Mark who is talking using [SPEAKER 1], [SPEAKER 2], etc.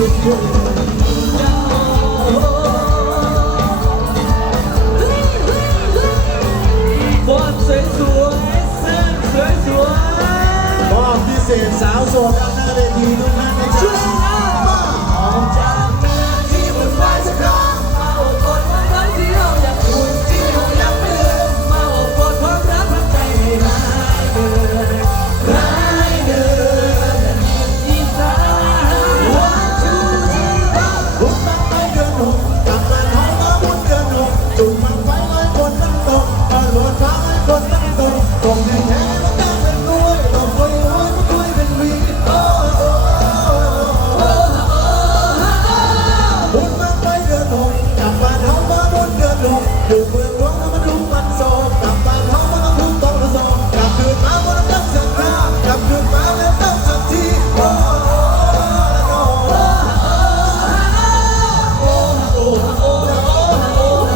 [SPEAKER 1] มอ
[SPEAKER 2] บพิเศ
[SPEAKER 3] ษสาวโสดด้านหน้าเวทีทุกท่านนะ
[SPEAKER 2] ครับ